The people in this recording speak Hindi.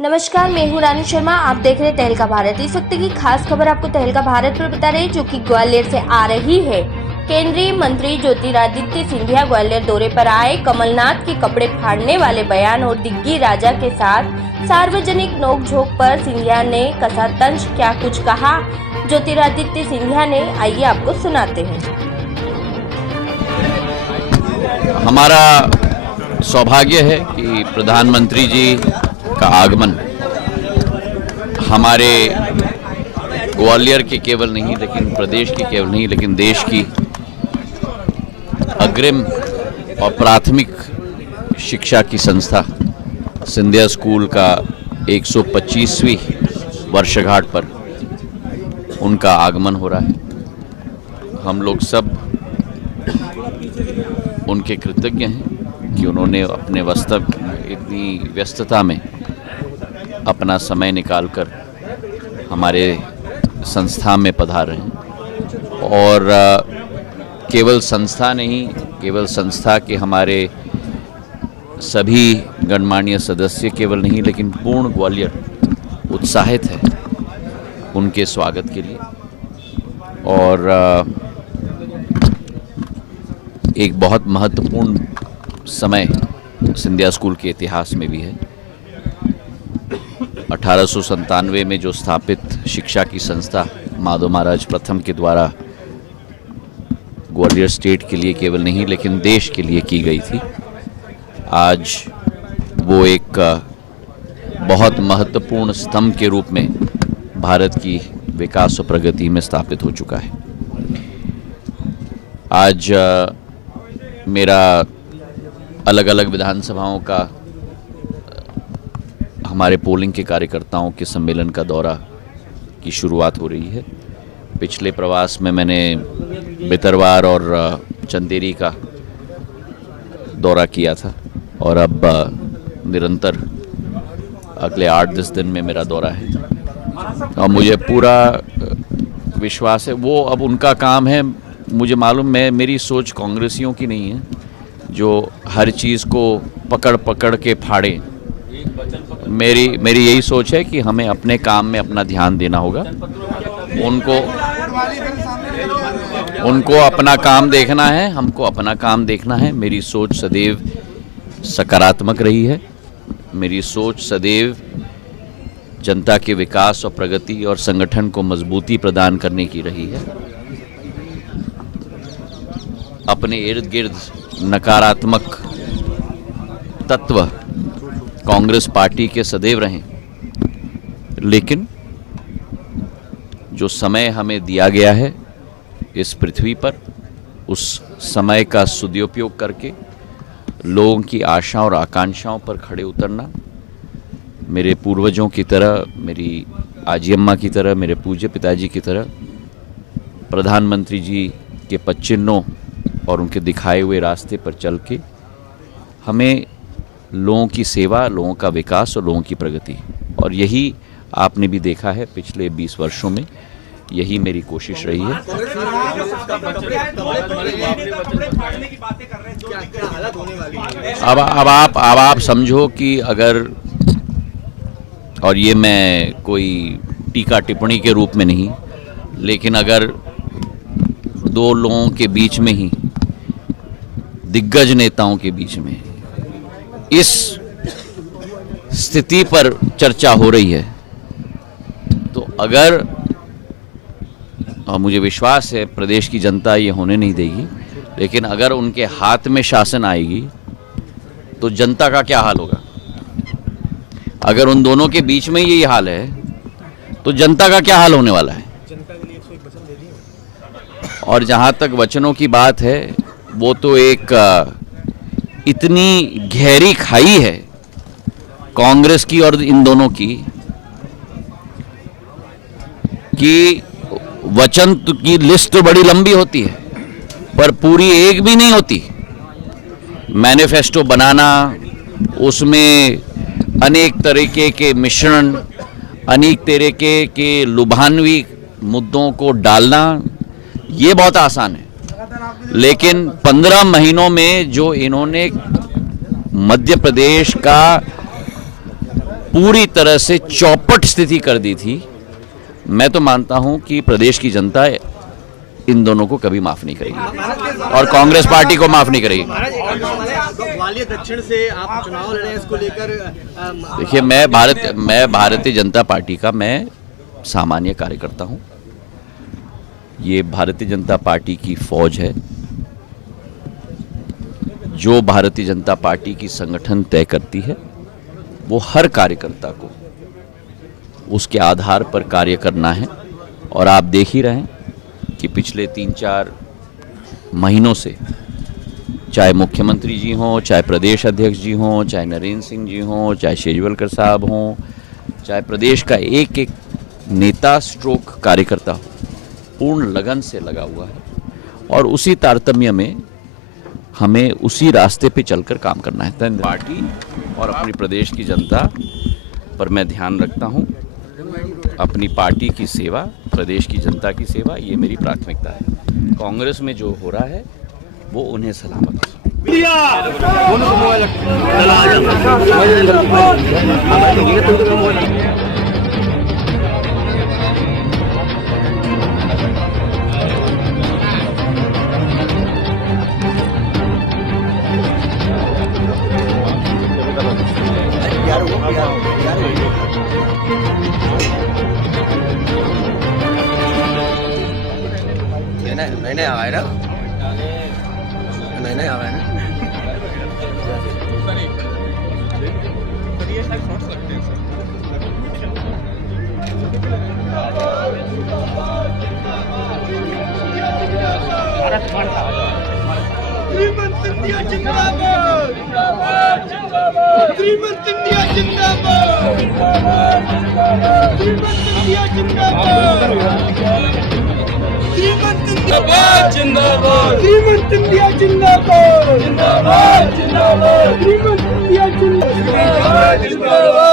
नमस्कार, मैं हूँ रानी शर्मा। आप देख रहे हैं तहलका भारत। इस वक्त की खास खबर आपको तहलका भारत पर बता रहे हैं, जो कि ग्वालियर से आ रही है। केंद्रीय मंत्री ज्योतिरादित्य सिंधिया ग्वालियर दौरे पर आए। कमलनाथ के कपड़े फाड़ने वाले बयान और दिग्गी राजा के साथ सार्वजनिक नोकझोंक पर सिंधिया ने कसा तंज। क्या कुछ कहा ज्योतिरादित्य सिंधिया ने, आइए आपको सुनाते हैं। हमारा सौभाग्य है कि प्रधानमंत्री जी का आगमन हमारे ग्वालियर के केवल नहीं, लेकिन प्रदेश की केवल नहीं, लेकिन देश की अग्रिम और प्राथमिक शिक्षा की संस्था सिंधिया स्कूल का 125वीं वर्षगांठ पर उनका आगमन हो रहा है। हम लोग सब उनके कृतज्ञ हैं कि उन्होंने अपने इतनी व्यस्तता में अपना समय निकालकर हमारे संस्था में पधार रहे हैं। और केवल संस्था नहीं, केवल संस्था के हमारे सभी गणमान्य सदस्य केवल नहीं, लेकिन पूर्ण ग्वालियर उत्साहित है उनके स्वागत के लिए। और एक बहुत महत्वपूर्ण समय सिंधिया स्कूल के इतिहास में भी है। 1897 में जो स्थापित शिक्षा की संस्था माधव महाराज प्रथम के द्वारा ग्वालियर स्टेट के लिए केवल नहीं, लेकिन देश के लिए की गई थी, आज वो एक बहुत महत्वपूर्ण स्तंभ के रूप में भारत की विकास और प्रगति में स्थापित हो चुका है। आज मेरा अलग अलग विधानसभाओं का हमारे पोलिंग के कार्यकर्ताओं के सम्मेलन का दौरा की शुरुआत हो रही है। पिछले प्रवास में मैंने बितरवार और चंदेरी का दौरा किया था, और अब निरंतर अगले 8-10 दिन में मेरा दौरा है। और मुझे पूरा विश्वास है, वो अब उनका काम है। मुझे मालूम है मेरी सोच कांग्रेसियों की नहीं है जो हर चीज़ को पकड़ पकड़ के फाड़े। मेरी यही सोच है कि हमें अपने काम में अपना ध्यान देना होगा। उनको अपना काम देखना है, हमको अपना काम देखना है। मेरी सोच सदैव सकारात्मक रही है। मेरी सोच सदैव जनता के विकास और प्रगति और संगठन को मजबूती प्रदान करने की रही है। अपने इर्द गिर्द नकारात्मक तत्व कांग्रेस पार्टी के सदैव रहें, लेकिन जो समय हमें दिया गया है इस पृथ्वी पर, उस समय का सदुपयोग करके लोगों की आशा और आकांक्षाओं पर खड़े उतरना, मेरे पूर्वजों की तरह, मेरी आजी अम्मा की तरह, मेरे पूज्य पिताजी की तरह प्रधानमंत्री जी के पद चिन्हों और उनके दिखाए हुए रास्ते पर चल के हमें लोगों की सेवा, लोगों का विकास और लोगों की प्रगति, और यही आपने भी देखा है पिछले 20 वर्षों में, यही मेरी कोशिश रही है। अब आप समझो कि अगर, और ये मैं कोई टीका टिप्पणी के रूप में नहीं, लेकिन अगर दो लोगों के बीच में ही, दिग्गज नेताओं के बीच में इस स्थिति पर चर्चा हो रही है, तो अगर, और मुझे विश्वास है प्रदेश की जनता ये होने नहीं देगी, लेकिन अगर उनके हाथ में शासन आएगी तो जनता का क्या हाल होगा? अगर उन दोनों के बीच में यही हाल है तो जनता का क्या हाल होने वाला है? और जहां तक वचनों की बात है, वो तो एक इतनी गहरी खाई है कांग्रेस की और इन दोनों की, कि वचन की लिस्ट तो बड़ी लंबी होती है पर पूरी एक भी नहीं होती। मैनिफेस्टो बनाना, उसमें अनेक तरीके के मिश्रण, अनेक तरीके के लुभानवी मुद्दों को डालना, ये बहुत आसान है। लेकिन 15 महीनों में जो इन्होंने मध्य प्रदेश का पूरी तरह से चौपट स्थिति कर दी थी, मैं तो मानता हूं कि प्रदेश की जनता इन दोनों को कभी माफ नहीं करेगी और कांग्रेस पार्टी को माफ नहीं करेगी। ग्वालियर दक्षिण से आप चुनाव लड़े, इसको लेकर देखिए, मैं भारतीय जनता पार्टी का मैं सामान्य कार्यकर्ता हूं। ये भारतीय जनता पार्टी की फौज है। जो भारतीय जनता पार्टी की संगठन तय करती है वो हर कार्यकर्ता को उसके आधार पर कार्य करना है। और आप देख ही रहे हैं कि पिछले 3-4 महीनों से चाहे मुख्यमंत्री जी हों, चाहे प्रदेश अध्यक्ष जी हों, चाहे नरेंद्र सिंह जी हों, चाहे शेजवलकर साहब हों, चाहे प्रदेश का एक एक नेता स्ट्रोक कार्यकर्ता हो, पूर्ण लगन से लगा हुआ है। और उसी तारतम्य में हमें उसी रास्ते पे चलकर काम करना है। पार्टी और अपनी प्रदेश की जनता पर मैं ध्यान रखता हूं। अपनी पार्टी की सेवा, प्रदेश की जनता की सेवा, ये मेरी प्राथमिकता है। कांग्रेस में जो हो रहा है वो उन्हें सलामत नहीं आ रहा है ना, नहीं आ रहा है ना। श्रीमंत इंडिया जिंदाबाद, श्रीमंत इंडिया जिंदाबाद, श्रीमंत इंडिया जिंदाबाद, श्रीमंत जिंदाबाद, श्रीमंत इंडिया जिंदाबाद, जिंदाबाद, जिंदाबाद, श्रीमंत इंडिया जिंदाबाद, जिंदाबाद।